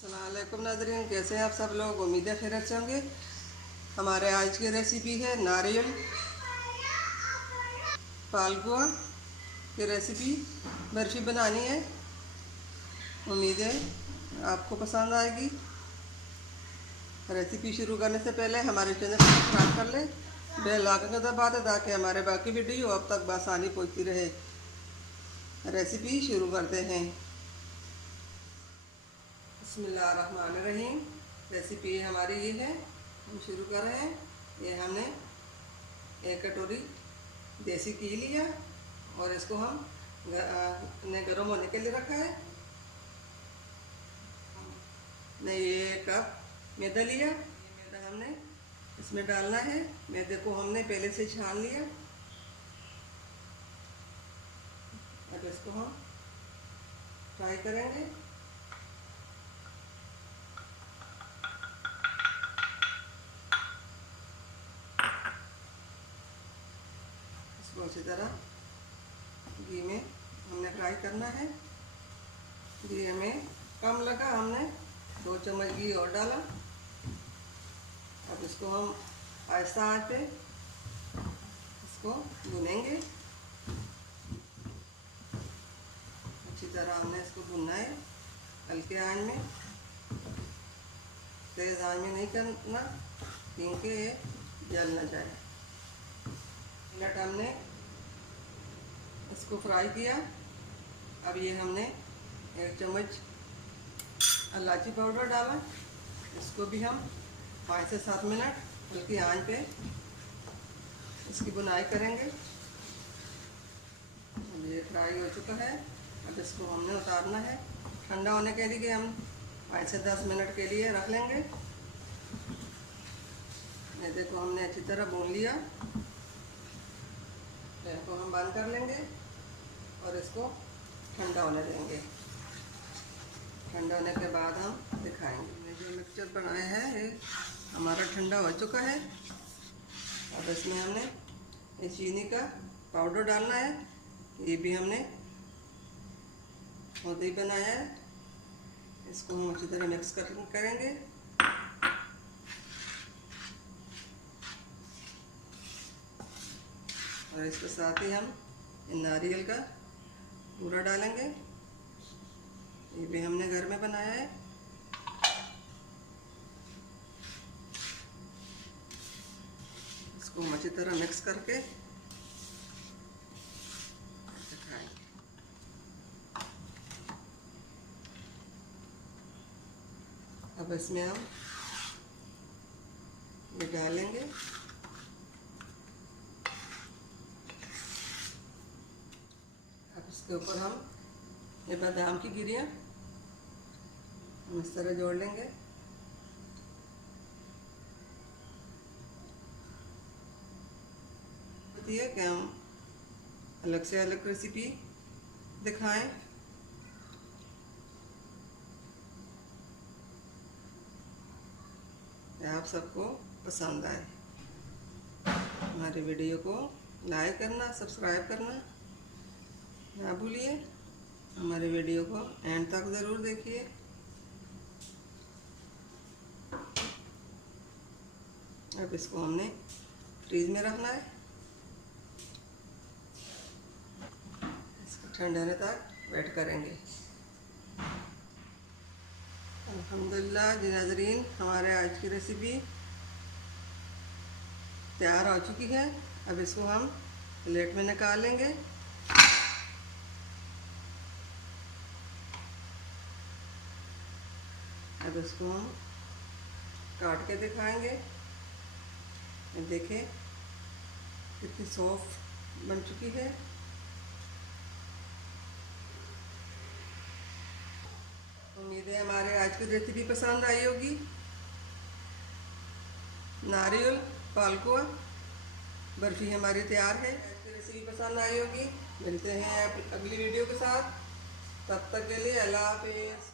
अस्सलामुअलैकुम नाज़रीन, कैसे हैं आप सब लोग। उम्मीद है खैरियत से होंगे। हमारे आज की रेसिपी है नारियल पालकुआ की रेसिपी। बर्फ़ी बनानी है, उम्मीद है आपको पसंद आएगी। रेसिपी शुरू करने से पहले हमारे चैनल को सब्सक्राइब कर लें, बेल आइकन को दबा दें ताकि हमारे बाकी वीडियो अब तक बआसानी पहुंचती रहे। रेसिपी शुरू करते हैं। बिस्मिल्लाहिर्रहमानिर्रहीम। रेसिपी हमारी ये है, हम शुरू कर रहे हैं। ये हमने 1 कटोरी देसी घी लिया और इसको हम ने गर्म होने के लिए रखा है। हमने ये 1 कप मैदा लिया। ये मैदा हमने इसमें डालना है। मैदे को हमने पहले से छान लिया। अब इसको हम फ्राई करेंगे। इसको अच्छी तरह घी में हमने फ्राई करना है। घी हमें कम लगा, हमने 2 चम्मच घी और डाला। अब इसको हम आहिस्ता आंच पे इसको भुनेंगे। अच्छी तरह हमने इसको भुनना है, हल्के आंच में, तेज़ आंच में नहीं करना क्योंकि ये जल ना जाए। मिनट हमने इसको फ्राई किया। अब ये हमने 1 चम्मच इलायची पाउडर डाला। इसको भी हम 5 से 7 मिनट हल्की आंच पे इसकी बुनाई करेंगे। अब ये फ्राई हो चुका है। अब इसको हमने उतारना है। ठंडा होने के लिए हम 5 से 10 मिनट के लिए रख लेंगे। मैदे को हमने अच्छी तरह भून लिया। फ्लेम को हम बंद कर लेंगे और इसको ठंडा होने देंगे। ठंडा होने के बाद हम दिखाएंगे। जो मिक्सचर बनाया है ये हमारा ठंडा हो चुका है। अब इसमें हमने ये चीनी का पाउडर डालना है। ये भी हमने खुद ही बनाया है। इसको हम अच्छी तरह मिक्स करेंगे। और इसके साथ ही हम नारियल का पूरा डालेंगे। ये भी हमने घर में बनाया है। इसको अच्छी तरह मिक्स करके दिखाएंगे। अब इसमें हम ये डालेंगे। अब इसके ऊपर हम ये बादाम की गिरियाँ हम इस तरह जोड़ लेंगे। होती है कि हम अलग से अलग रेसिपी दिखाएं। आप सबको पसंद आए। हमारे वीडियो को लाइक करना, सब्सक्राइब करना ना भूलिए। हमारे वीडियो को एंड तक ज़रूर देखिए। अब इसको हमने फ्रीज में रखना है। इसको ठंडे होने तक वेट करेंगे। अल्हम्दुलिल्लाह जी नाज़रीन, हमारे आज की रेसिपी तैयार हो चुकी है। अब इसको हम प्लेट में निकाल लेंगे। अब इसको हम काट के दिखाएंगे। देखें कितनी सॉफ्ट बन चुकी है। उम्मीद है हमारे आज की रेसिपी पसंद आई होगी। नारियल पालकुआ बर्फ़ी हमारी तैयार है। आज की रेसिपी पसंद आई होगी। मिलते हैं अगली वीडियो के साथ। तब तक के लिए अल्लाह हाफ़िज़।